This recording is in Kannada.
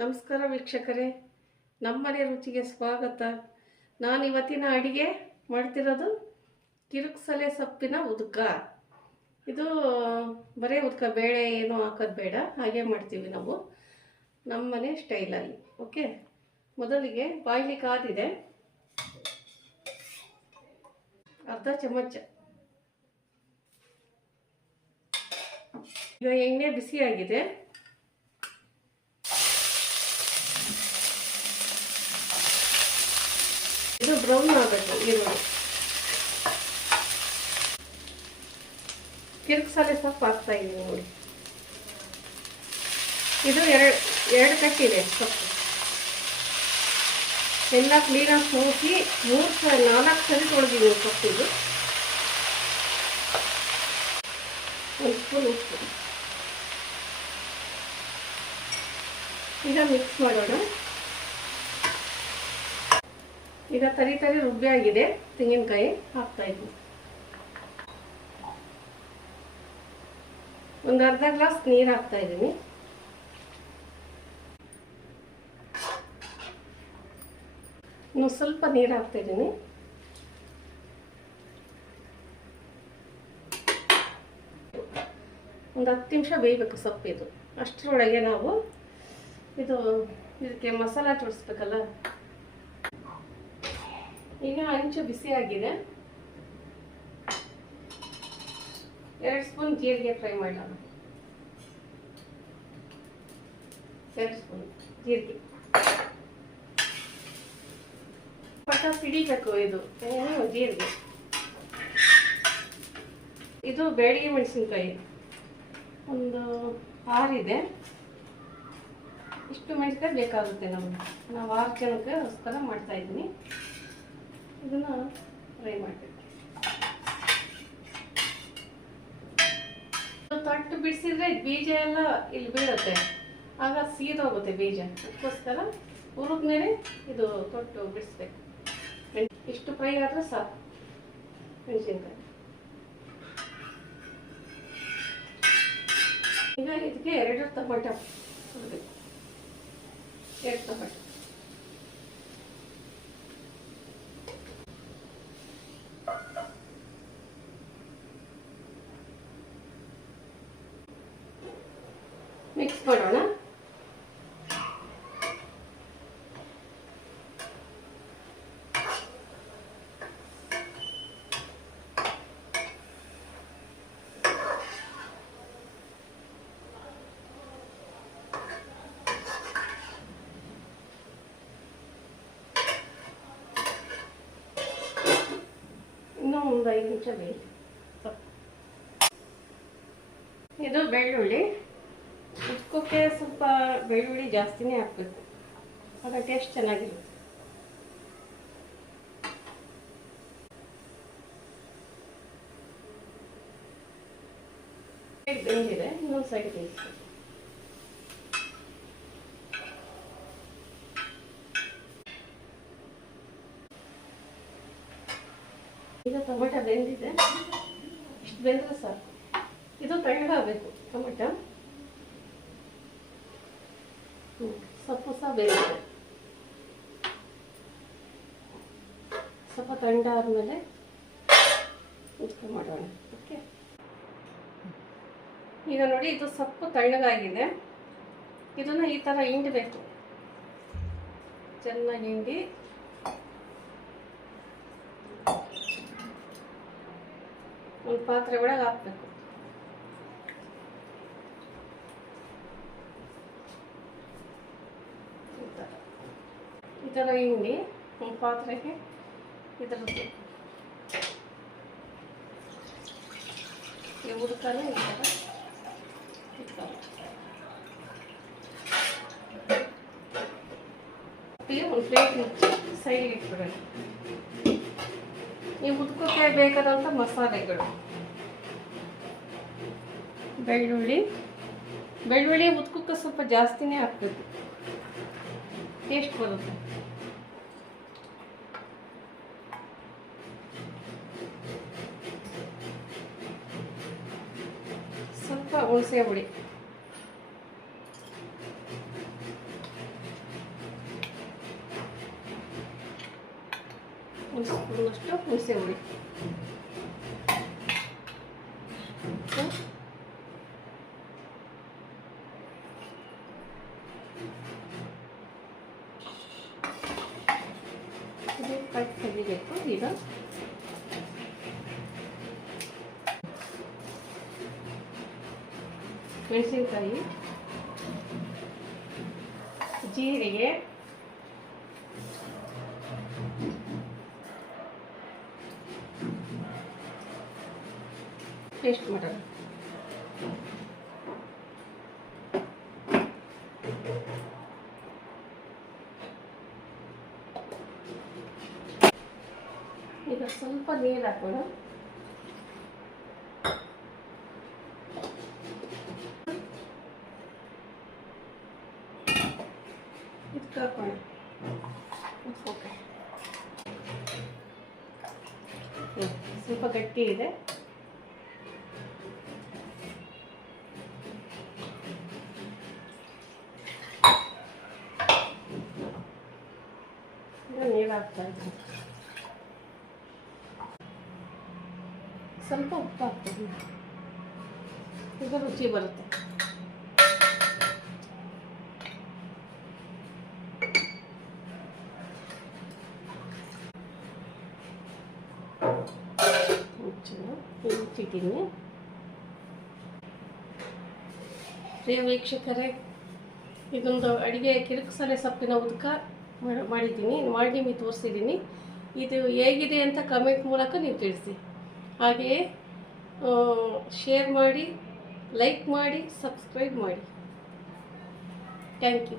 ನಮಸ್ಕಾರ ವೀಕ್ಷಕರೇ, ನಮ್ಮನೆ ರುಚಿಗೆ ಸ್ವಾಗತ. ನಾನು ಇವತ್ತಿನ ಅಡಿಗೆ ಮಾಡ್ತಿರೋದು ಕಿರುಕ್ಸಲೆ ಸೊಪ್ಪಿನ ಉದ್ಕ. ಇದು ಬರೀ ಉದ್ಕ, ಬೇಳೆ ಏನೂ ಹಾಕೋದು ಬೇಡ, ಹಾಗೆ ಮಾಡ್ತೀವಿ ನಾವು ನಮ್ಮನೆ ಸ್ಟೈಲಲ್ಲಿ. ಓಕೆ, ಮೊದಲಿಗೆ ಬಾಯ್ಲಿ ಕಾದಿದೆ, ಅರ್ಧ ಚಮಚ. ಈಗ ಎಣ್ಣೆ ಬಿಸಿಯಾಗಿದೆ. ಇದು ಬ್ರೌನ್ ಆಗಬೇಕು ಈರುಳ್ಳಿ. ಕಿರುಕ್ಸಲೆ ಸೊಪ್ಪು ಹಾಕ್ತಾ ಇದ್ದೀನಿ ನೋಡಿ. ಇದು ಎರಡು ಕಟ್ಟಿದೆ ಸೊಪ್ಪು. ಎಲ್ಲ ಕ್ಲೀನಾಗಿ ಸೋಸಿ 4 ಸರಿ ತೊಳೆದಿದ್ದೀನಿ ಸೊಪ್ಪಿದು. ಒಂದು ಸ್ಪೂನ್ ಉಪ್ಪು. ಈಗ ಮಿಕ್ಸ್ ಮಾಡೋಣ. ಈಗ ತರಿ ರುಬ್ಬಿ ಆಗಿದೆ. ತೆಂಗಿನಕಾಯಿ ಹಾಕ್ತಾ ಇದ್ದೀನಿ. ಒಂದು ಅರ್ಧ ಗ್ಲಾಸ್ ನೀರು ಹಾಕ್ತಾ ಇದ್ದೀನಿ. ಇನ್ನು ಸ್ವಲ್ಪ ನೀರು ಹಾಕ್ತಾ ಇದ್ದೀನಿ. ಒಂದು 10 ನಿಮಿಷ ಬೇಯಬೇಕು ಸೊಪ್ಪಿದು. ಅಷ್ಟರೊಳಗೆ ನಾವು ಇದಕ್ಕೆ ಮಸಾಲ ಜೋಡಿಸ್ಬೇಕಲ್ಲ. ಈಗ ಹಂಚು ಬಿಸಿಯಾಗಿದೆ. 2 ಸ್ಪೂನ್ ಜೀರಿಗೆ ಫ್ರೈ ಮಾಡೋಣ. 2 ಸ್ಪೂನ್ ಜೀರಿಗೆ. ಪಟ ಸಿಡಿಬೇಕು. ಇದು ಜೀರಿಗೆ. ಇದು ಬೇಡಿಗೆ ಮೆಣಸಿನ್ಕಾಯಿ ಒಂದು 6 ಇದೆ. ಇಷ್ಟು ಮೆಣಸಿನ್ಕಾಯಿ ಬೇಕಾಗುತ್ತೆ ನಮಗೆ. ನಾವು 6 ಜನಕ್ಕೋಸ್ಕರ ಮಾಡ್ತಾ ಇದ್ದೀನಿ. ಇದನ್ನು ಫ್ರೈ ಮಾಡಬೇಕು. ತೊಟ್ಟು ಬಿಡಿಸಿದ್ರೆ ಬೀಜ ಎಲ್ಲ ಇಲ್ಲಿ ಬೀಳುತ್ತೆ, ಆಗ ಸೀದೋಗುತ್ತೆ ಬೀಜ. ಅದಕ್ಕೋಸ್ಕರ ಹುರಿದ್ಮೇಲೆ ಇದು ತೊಟ್ಟು ಬಿಡಿಸ್ಬೇಕು. ಇಷ್ಟು ಫ್ರೈ ಆದ್ರೆ ಸಾಕು ಮೆಣಸಿನ್ಕಾಯಿ. ಈಗ ಇದಕ್ಕೆ 2 ಟೊಮೆಟೊ ಹುರಿಬೇಕು. 2 ಟೊಮೆಟೊ. ಮಿಕ್ಸ್ ಮಾಡೋಣ. ಇನ್ನೂ ಒಂದು 5 ನಿಮಿಷ ಬೇಕು. ಇದು ಬೆಳ್ಳುಳ್ಳಿ. ಉದ್ಕೋಕ್ಕೆ ಸ್ವಲ್ಪ ಬೆಳ್ಳುಳ್ಳಿ ಜಾಸ್ತಿನೇ ಹಾಕಬೇಕು, ಆಗ ಟೇಸ್ಟ್ ಚೆನ್ನಾಗಿರುತ್ತೆ. ಬೆಂದಿದೆ, ಇನ್ನೊಂದು ಸೈಡ್ ಬೇಯಿಸ್ಬೇಕು. ಈಗ ಟೊಮೆಟೊ ಬೆಂದಿದೆ. ಇಷ್ಟು ಬೆಂದರೆ ಸಾಕು. ಇದು ತಣ್ಣಗಾಗಬೇಕು ಟೊಮೆಟೊ. ಸೊಪ್ಪು ಸಹ ಬೇಯಿಸಿದೆ. ಸ್ವಲ್ಪ ತಣ್ಣಗಾದ್ಮೇಲೆ ಉದ್ಕ ಮಾಡೋಣ. ಓಕೆ, ಈಗ ನೋಡಿ, ಇದು ಸೊಪ್ಪು ತಣ್ಣಗಾಗಿದೆ. ಇದನ್ನು ಈ ಥರ ಹಿಂಡಬೇಕು. ಚೆನ್ನಾಗಿ ಹಿಂಡಿ ಒಂದು ಪಾತ್ರೆ ಒಳಗೆ ಹಾಕಬೇಕು. ಈ ಥರ ಹಿಂಡಿ ಒಂದು ಪಾತ್ರೆಗೆ ಇದರದ್ದು ಈ ಉದ್ಕನ ಈ ಥರ ಒಂದು ಪ್ಲೇಟ್ ಮುಚ್ಚಿ ಸೈಡಿಗೆ ಇಟ್ಬಿಡೋಣ. ಈ ಉದ್ಕೋಕ್ಕೆ ಬೇಕಾದಂಥ ಮಸಾಲೆಗಳು: ಬೆಳ್ಳುಳ್ಳಿ ಉದ್ಕೋಕ್ಕೆ ಸ್ವಲ್ಪ ಜಾಸ್ತಿನೇ ಹಾಕಬೇಕು, ಟೇಸ್ಟ್ ಬರುತ್ತೆ. ಸ್ವಲ್ಪ ಹುಣಸೆ ಹುಳಿ, ಒಂದು ಸ್ಪೂನಷ್ಟು ಹುಣಸೆ ಹುಳಿ, ಕಟ್ ತೆಗಿಬೇಕು. ಈಗ ಮೆಣಸಿನಕಾಯಿ, ಜೀರಿಗೆ, ಪೇಸ್ಟ್ ಮಾಡೋಣ. ಈಗ ಸ್ವಲ್ಪ ನೀರು ಹಾಕೋಣ. ಇದಕ್ಕೆ ಹಾಕೋಣ ಉಪ್ಪು. ಸ್ವಲ್ಪ ಗಟ್ಟಿ ಇದೆ. ನೀರು ಹಾಕ್ತಾ ಇದ್ದೀನಿ. ಸ್ವಲ್ಪ ಉಪ್ಪು ಹಾಕ್ತೀನಿ, ಈಗ ರುಚಿ ಬರುತ್ತೆ. ಮುಚ್ಚಿದ್ದೀನಿ. ಪ್ರಿಯ ವೀಕ್ಷಕರೇ, ಇದೊಂದು ಅಡುಗೆ ಕಿರುಕುಸಲೆ ಸೊಪ್ಪಿನ ಉದ್ಕ ಮಾಡಿದ್ದೀನಿ, ಮಾಡಿ ನಿಮಗೆ ತೋರಿಸಿದ್ದೀನಿ. ಇದು ಹೇಗಿದೆ ಅಂತ ಕಮೆಂಟ್ ಮೂಲಕ ನೀವು ತಿಳಿಸಿ. ಹಾಗೆಯೇ ಶೇರ್ ಮಾಡಿ, ಲೈಕ್ ಮಾಡಿ, ಸಬ್ಸ್ಕ್ರೈಬ್ ಮಾಡಿ. Thank you.